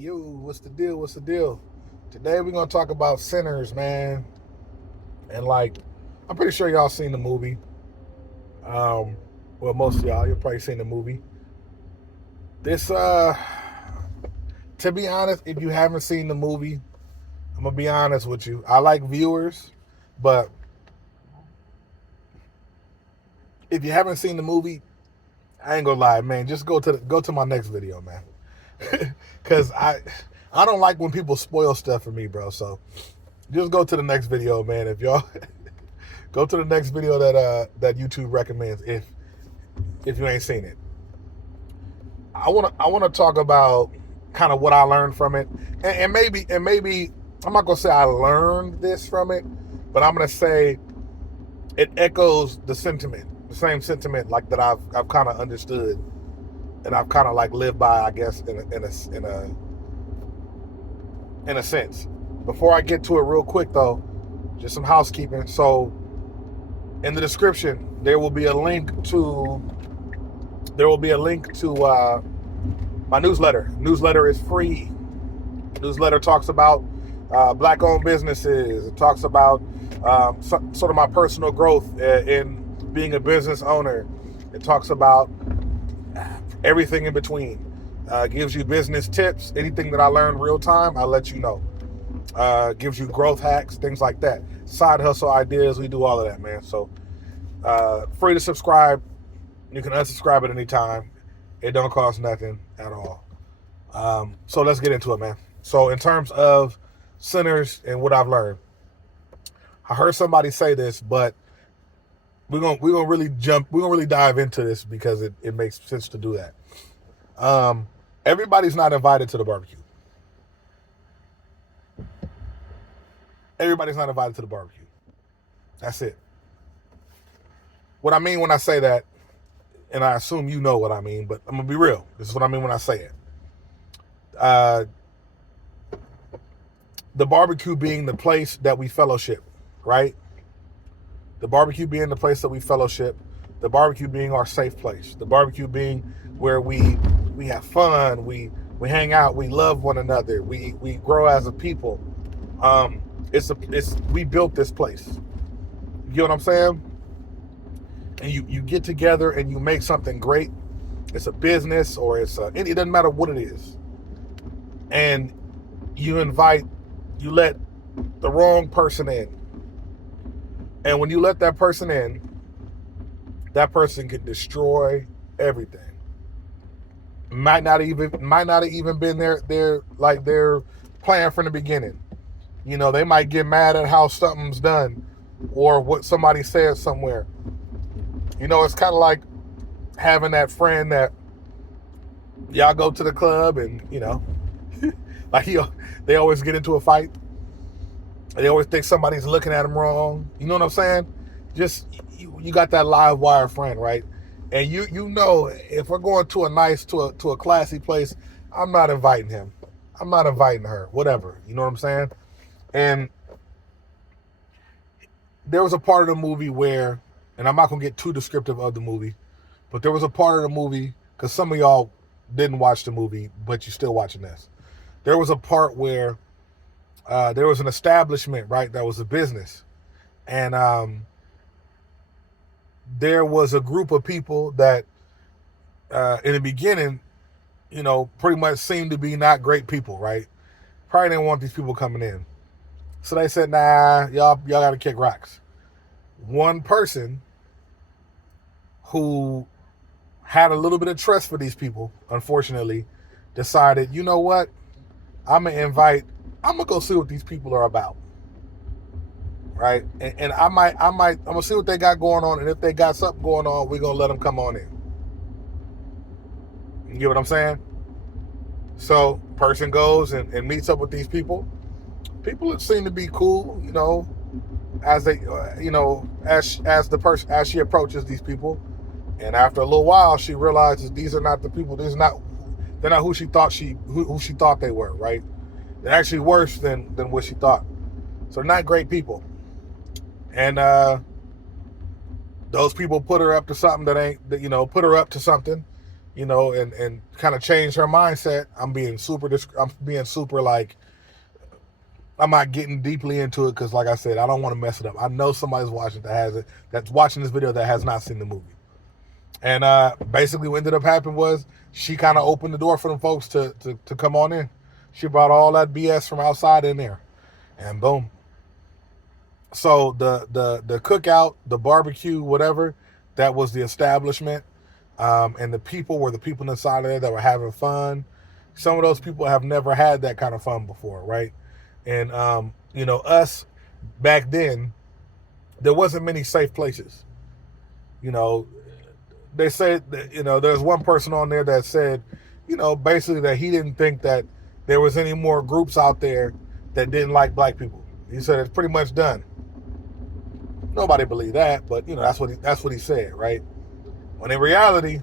yo, what's the deal? What's the deal? Today we're gonna talk about Sinners, man. And like, I'm pretty sure y'all seen the movie. Um, well, most of y'all, you've probably seen the movie. This, to be honest, if you haven't seen the movie, I'm gonna be honest with you. I like viewers, but if you haven't seen the movie, I ain't gonna lie, man. Just go to my next video, man. Cause I don't like when people spoil stuff for me, bro. So just go to the next video, man. If y'all go to the next video that YouTube recommends if you ain't seen it. I wanna talk about kind of what I learned from it. And maybe I'm not gonna say I learned this from it, but I'm gonna say it echoes the same sentiment like that I've kind of understood and I've kind of like lived by, I guess, in a sense. Before I get to it, real quick though, just some housekeeping. So, in the description, there will be a link to my newsletter. Newsletter is free. Newsletter talks about black-owned businesses. It talks about sort of my personal growth in being a business owner. It talks about everything in between. Gives you business tips. Anything that I learn real time, I let you know. Gives you growth hacks, things like that. Side hustle ideas, we do all of that, man. So free to subscribe. You can unsubscribe at any time. It don't cost nothing at all. So let's get into it, man. So in terms of Sinners and what I've learned, I heard somebody say this, but we're gonna really dive into this because it makes sense to do that. Everybody's not invited to the barbecue. Everybody's not invited to the barbecue. That's it. What I mean when I say that, and I assume you know what I mean, but I'm gonna be real. This is what I mean when I say it. The barbecue being the place that we fellowship, right? The barbecue being the place that we fellowship. The barbecue being our safe place. The barbecue being where we have fun. We hang out. We love one another. We grow as a people. We built this place. You get what I'm saying? And you get together and you make something great. It's a business or it doesn't matter what it is. And you let the wrong person in. And when you let that person in, that person can destroy everything. Might not have even been their plan from the beginning. You know, they might get mad at how something's done or what somebody said somewhere. You know, it's kind of like having that friend that y'all go to the club and, you know, they always get into a fight. They always think somebody's looking at them wrong. You know what I'm saying? Just, you got that live wire friend, right? And you know, if we're going to a classy place, I'm not inviting him. I'm not inviting her, whatever. You know what I'm saying? And there was a part of the movie where, and I'm not going to get too descriptive of the movie, but there was a part of the movie, because some of y'all didn't watch the movie, but you're still watching this. There was a part where there was an establishment, right, that was a business. And there was a group of people that in the beginning, you know, pretty much seemed to be not great people, right? Probably didn't want these people coming in. So they said, nah, y'all got to kick rocks. One person who had a little bit of trust for these people, unfortunately, decided, you know what? I'm going to go see what these people are about. Right? And I'm going to see what they got going on. And if they got something going on, we're going to let them come on in. You get what I'm saying? So person goes and meets up with these people. People seem to be cool, you know, as they, as she approaches these people. And after a little while, she realizes these are not the people. They're not who she thought who she thought they were, right? They're actually worse than what she thought. So they're not great people. And those people put her up to something put her up to something. and kind of change her mindset. I'm being super like, I'm not getting deeply into it because, like I said, I don't want to mess it up. I know somebody's watching that's watching this video that has not seen the movie. And basically what ended up happening was she kind of opened the door for them folks to come on in. She brought all that BS from outside in there. And boom. So the cookout, the barbecue, whatever, that was the establishment. And the people were the people inside of there that were having fun. Some of those people have never had that kind of fun before, right? And, us back then, there wasn't many safe places. They said that, there's one person on there that said, basically that he didn't think that there was any more groups out there that didn't like black people. He said it's pretty much done. Nobody believed that, but that's what he said, right? When in reality,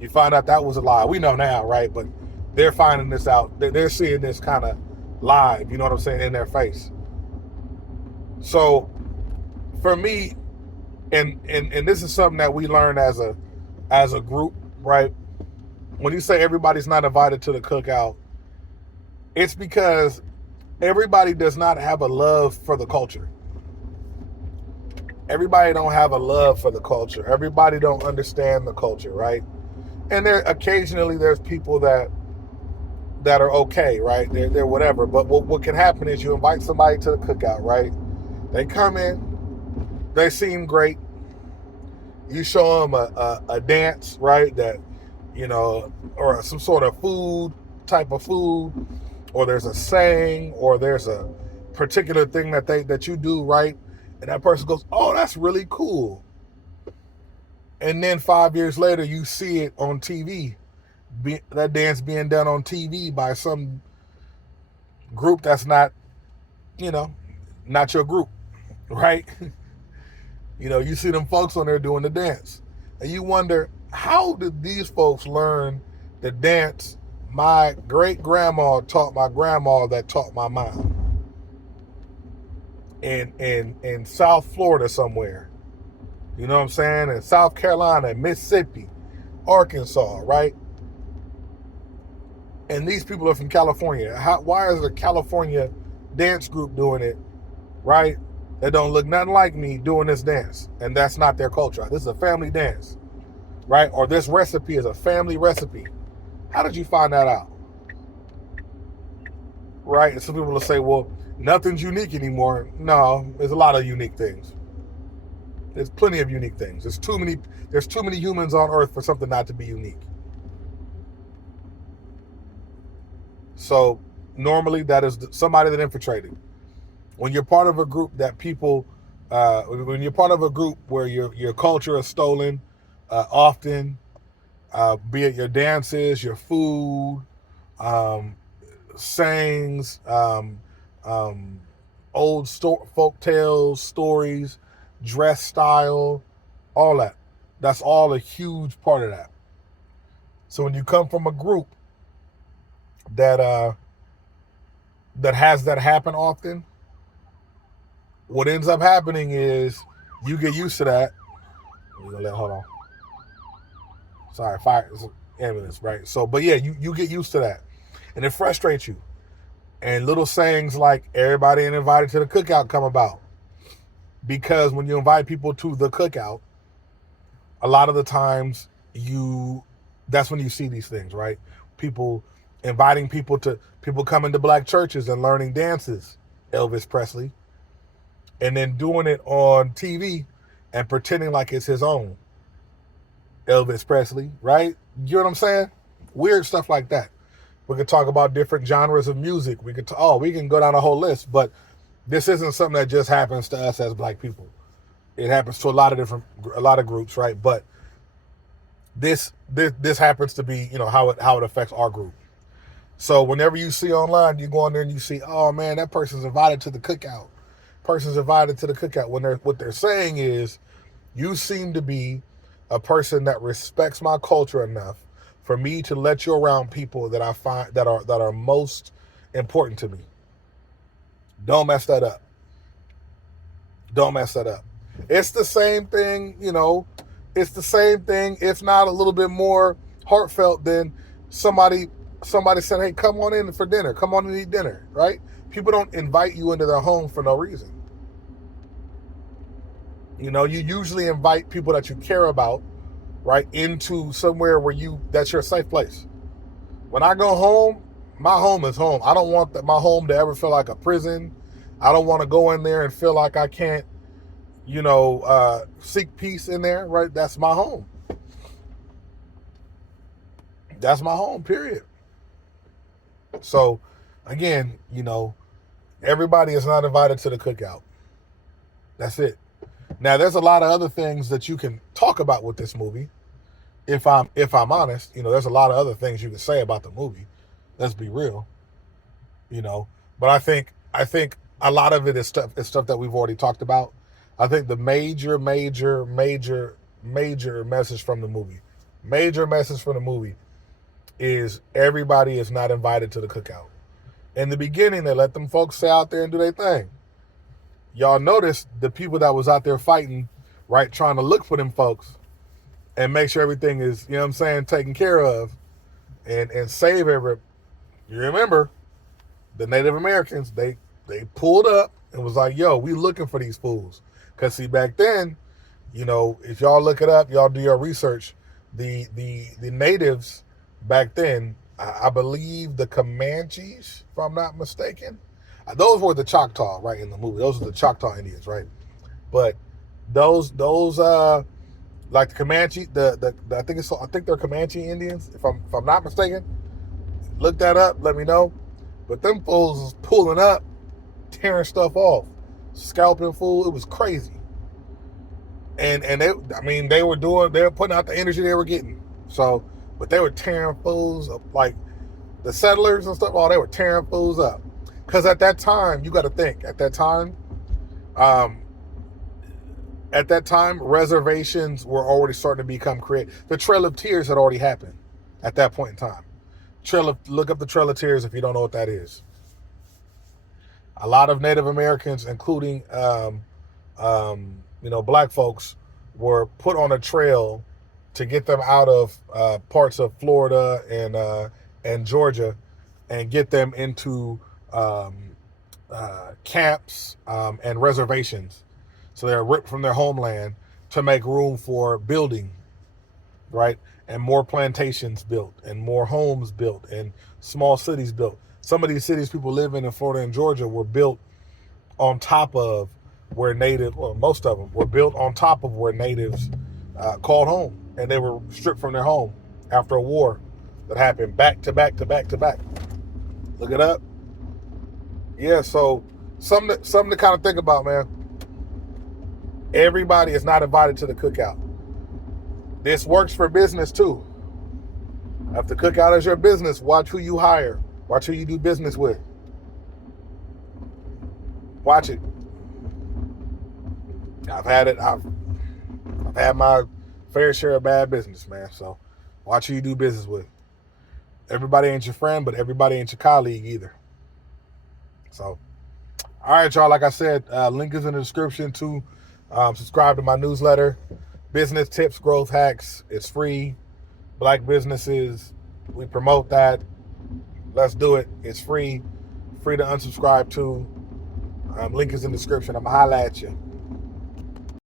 you find out that was a lie. We know now, right? But they're finding this out. They're seeing this kind of live, you know what I'm saying, in their face. So for me, and this is something that we learned as a group, right? When you say everybody's not invited to the cookout, it's because everybody does not have a love for the culture. Everybody don't have a love for the culture. Everybody don't understand the culture, right? And there's people that are okay, right? They're whatever. But what can happen is you invite somebody to the cookout, right? They come in, they seem great. You show them a dance, right? That, or some sort of type of food, or there's a saying, or there's a particular thing that you do, right? And that person goes, oh, that's really cool. And then 5 years later, you see it on TV, that dance being done on TV by some group that's not, not your group, right? You see them folks on there doing the dance. And you wonder, how did these folks learn the dance my great-grandma taught my grandma that taught my mom? In South Florida somewhere. You know what I'm saying? In South Carolina, Mississippi, Arkansas, right? And these people are from California. Why is a California dance group doing it, right? They don't look nothing like me doing this dance. And that's not their culture. This is a family dance, right? Or this recipe is a family recipe. How did you find that out? Right? And some people will say, well, nothing's unique anymore. No, there's a lot of unique things. There's plenty of unique things. There's too many humans on Earth for something not to be unique. So normally that is somebody that infiltrated. When you're part of a group that people, when you're part of a group where your culture is stolen, often, be it your dances, your food, sayings, old folk tales, stories, dress style, all that. That's all a huge part of that. So when you come from a group that has that happen often, what ends up happening is you get used to that. Hold on. Sorry, fire ambulance, right? So, but yeah, you get used to that, and it frustrates you. And little sayings like everybody ain't invited to the cookout come about. Because when you invite people to the cookout, a lot of the times that's when you see these things, right? People inviting people coming to black churches and learning dances, Elvis Presley, and then doing it on TV and pretending like it's his own, Elvis Presley, right? You know what I'm saying? Weird stuff like that. We could talk about different genres of music. We can go down a whole list, but this isn't something that just happens to us as black people. It happens to a lot of groups, right? But this happens to be, how it affects our group. So whenever you see online, you go on there and you see, oh man, that person's invited to the cookout. What they're saying is, you seem to be a person that respects my culture enough for me to let you around people that I find that are most important to me. Don't mess that up. It's the same thing, it's the same thing, if not a little bit more heartfelt than somebody said, hey, come on in for dinner. Come on and eat dinner, right? People don't invite you into their home for no reason. You know, you usually invite people that you care about, right, into somewhere where that's your safe place. When I go home, my home is home. I don't want my home to ever feel like a prison. I don't want to go in there and feel like I can't, seek peace in there, right? That's my home. That's my home, period. So, again, everybody is not invited to the cookout. That's it. Now, there's a lot of other things that you can talk about with this movie. If I'm honest, there's a lot of other things you can say about the movie. Let's be real. But I think a lot of it is stuff that we've already talked about. I think the major message from the movie is everybody is not invited to the cookout. In the beginning, they let them folks stay out there and do their thing. Y'all notice the people that was out there fighting, right, trying to look for them folks and make sure everything is, taken care of and save every. You remember, the Native Americans, they pulled up and was like, yo, we looking for these fools. Because, see, back then, if y'all look it up, y'all do your research, the natives back then, I believe the Comanches, if I'm not mistaken, those were the Choctaw, right, in the movie. Those are the Choctaw Indians, right? But those like the Comanche, I think they're Comanche Indians, if I'm not mistaken. Look that up, let me know. But them fools was pulling up, tearing stuff off, scalping fool. It was crazy. And they were putting out the energy they were getting. So, but they were tearing fools up, like the settlers and stuff. Oh, they were tearing fools up. Because at that time, you got to think, at that time, reservations were already starting to become created. The Trail of Tears had already happened at that point in time. Look up the Trail of Tears if you don't know what that is. A lot of Native Americans, including black folks, were put on a trail to get them out of parts of Florida and Georgia, and get them into camps and reservations. So they're ripped from their homeland to make room for building, right? And more plantations built, and more homes built, and small cities built. Some of these cities people live in Florida and Georgia were built on top of where most of them were built on top of where natives called home. And they were stripped from their home after a war that happened back to back to back to back. Look it up. Yeah, so something to kind of think about, man. Everybody is not invited to the cookout. This works for business too. If the cookout is your business, watch who you hire. Watch who you do business with. Watch it. I've had it. I've had my fair share of bad business, man. So watch who you do business with. Everybody ain't your friend, but everybody ain't your colleague either. So, all right, y'all. Like I said, link is in the description to subscribe to my newsletter. Business tips, growth hacks. It's free. Black businesses, we promote that. Let's do it. It's free. Free to unsubscribe to. Link is in the description. I'm going to holla at you.